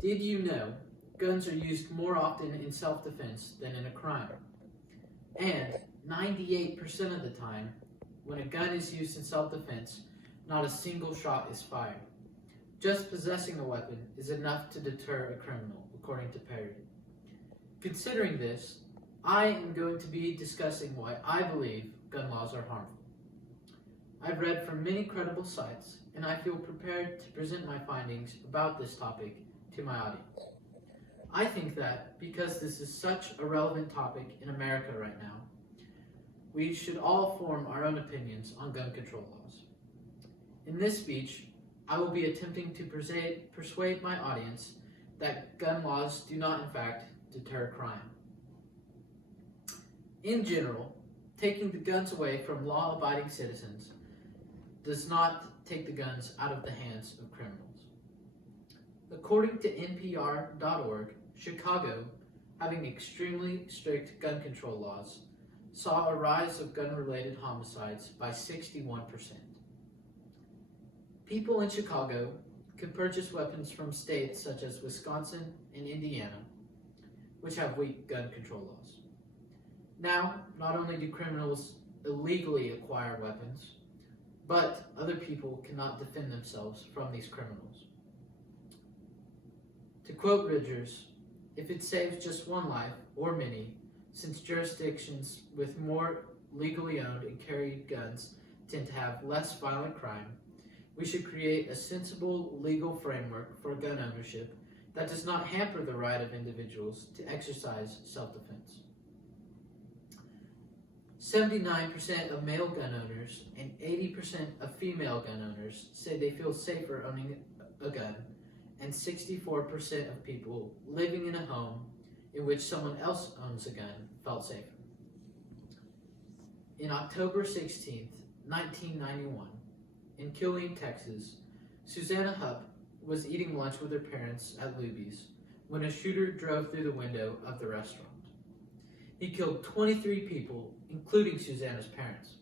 Did you know guns are used more often in self-defense than in a crime? And 98% of the time, when a gun is used in self-defense, not a single shot is fired. Just possessing a weapon is enough to deter a criminal, according to Perry. Considering this, I am going to be discussing why I believe gun laws are harmful. I've read from many credible sites, and I feel prepared to present my findings about this topic to my audience. I think that because this is such a relevant topic in America right now, we should all form our own opinions on gun control laws. In this speech, I will be attempting to persuade my audience that gun laws do not in fact deter crime. In general, taking the guns away from law-abiding citizens does not take the guns out of the hands of criminals. According to NPR.org, Chicago, having extremely strict gun control laws, saw a rise of gun-related homicides by 61%. People in Chicago can purchase weapons from states such as Wisconsin and Indiana, which have weak gun control laws. Now, not only do criminals illegally acquire weapons, but other people cannot defend themselves from these criminals. To quote Ridgers, if it saves just one life, or many, since jurisdictions with more legally owned and carried guns tend to have less violent crime, we should create a sensible legal framework for gun ownership that does not hamper the right of individuals to exercise self-defense. 79% of male gun owners and 80% of female gun owners say they feel safer owning a gun, and 64% of people living in a home in which someone else owns a gun felt safer. In October 16, 1991, in Killeen, Texas, Susanna Hupp was eating lunch with her parents at Luby's when a shooter drove through the window of the restaurant. He killed 23 people, including Susanna's parents.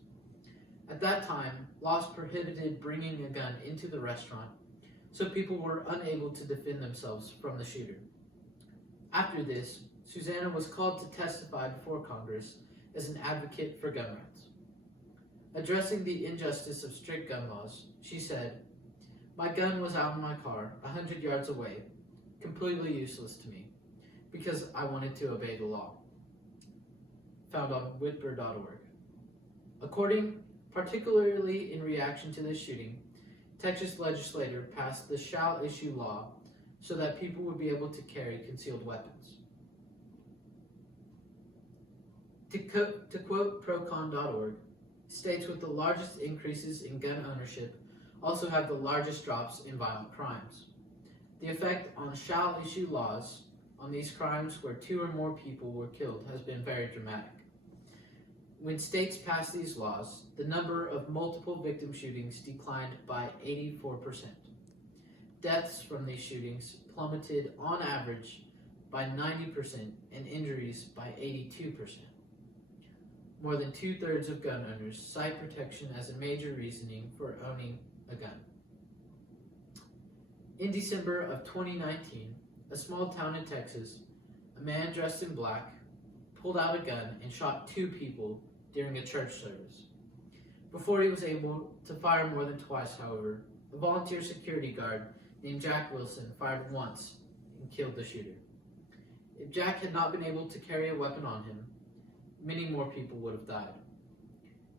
At that time, laws prohibited bringing a gun into the restaurant, so people were unable to defend themselves from the shooter. After this, Susanna was called to testify before Congress as an advocate for gun rights. Addressing the injustice of strict gun laws, she said, "My gun was out in my car, 100 yards away, completely useless to me, because I wanted to obey the law." Found on Whitber.org. Particularly in reaction to this shooting, Texas legislature passed the shall issue law so that people would be able to carry concealed weapons. To quote Procon.org, states with the largest increases in gun ownership also have the largest drops in violent crimes. The effect on shall issue laws on these crimes where 2 or more people were killed has been very dramatic. When states passed these laws, the number of multiple victim shootings declined by 84%. Deaths from these shootings plummeted on average by 90% and injuries by 82%. More than 2/3 of gun owners cite protection as a major reasoning for owning a gun. In December of 2019, a small town in Texas, a man dressed in black pulled out a gun and shot 2 people during a church service. Before he was able to fire more than twice, however, a volunteer security guard named Jack Wilson fired once and killed the shooter. If Jack had not been able to carry a weapon on him, many more people would have died.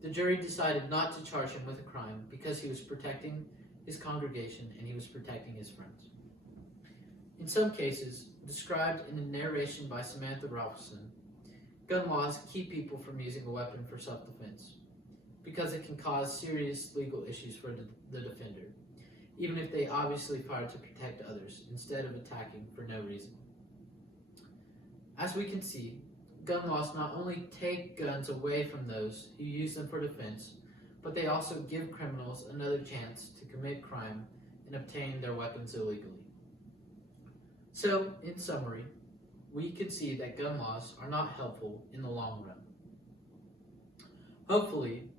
The jury decided not to charge him with a crime because he was protecting his congregation and he was protecting his friends. In some cases, described in a narration by Samantha Robson, gun laws keep people from using a weapon for self-defense because it can cause serious legal issues for the defender, even if they obviously fired to protect others instead of attacking for no reason. As we can see, gun laws not only take guns away from those who use them for defense, but they also give criminals another chance to commit crime and obtain their weapons illegally. So, in summary, we can see that gun laws are not helpful in the long run. Hopefully,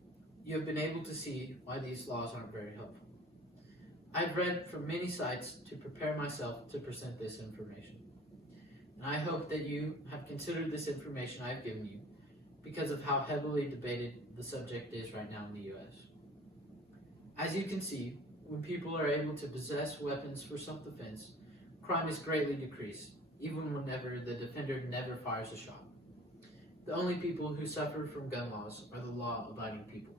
you have been able to see why these laws aren't very helpful. I've read from many sites to prepare myself to present this information. And I hope that you have considered this information I've given you because of how heavily debated the subject is right now in the U.S. As you can see, when people are able to possess weapons for self-defense, crime is greatly decreased, even whenever the defender never fires a shot. The only people who suffer from gun laws are the law-abiding people.